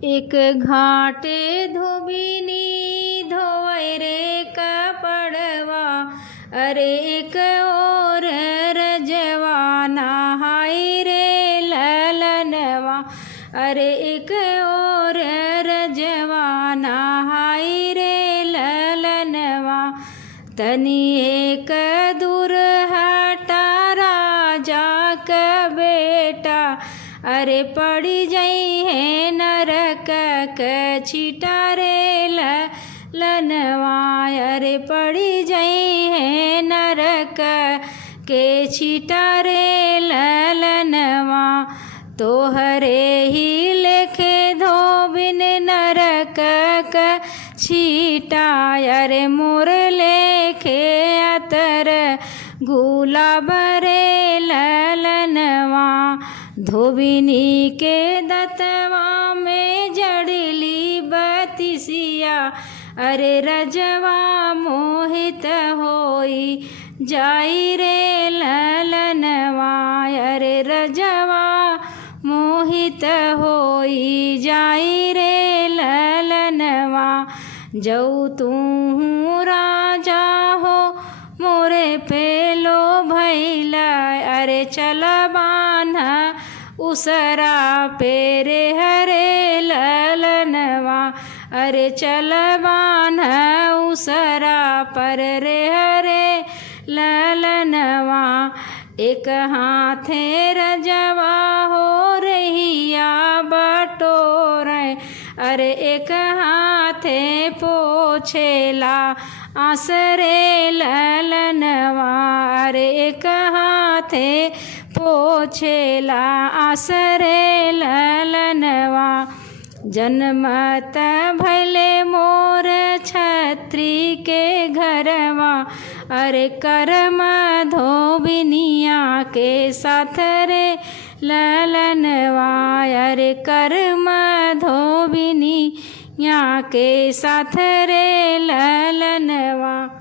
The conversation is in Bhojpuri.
एक घाटे धोबिनी धोवै रे कपड़वा, अरे एक और रजवा नहाई रे ललनवा, अरे एक और रजवा नहाई रे ललनवा। तनी एक दूर हटा राजा का बेटा, अरे पड़ी जई है नरक के छीटा रे ललनवा, अरे पड़ी जई है नरक के छीटा रे ललनवा। तोहरे ही लेखे धोबिन नरक का छीटा, अरे मोर लेखे अतर गुलाब रे ललनवा। धोबिनी के दतवा में जड़ली बतिसिया, अरे रजवा मोहित होई जाई रे ललनवा, अरे रजवा मोहित होई जाई रे ललनवा। जऊ तू राजा हो मोरे पेलो भैला, अरे चल बान्हा उसरा पेरे हरे ललनवा, अरे चल बान्हा उसरा पर रे हरे ललनवा। एक हाथे रजवा हो रहिया बटोरे, अरे एक हाथे पोछेला आसरे ललनवा, अरे एक हाथे पोछेला आसरे ललनवा। जन्मत भले मोर छत्री के घरवा, अरे कर्म धोबिनिया के साथ रे ललनवा, अरे कर्म धोबिनिया के साथ रे ललनवा।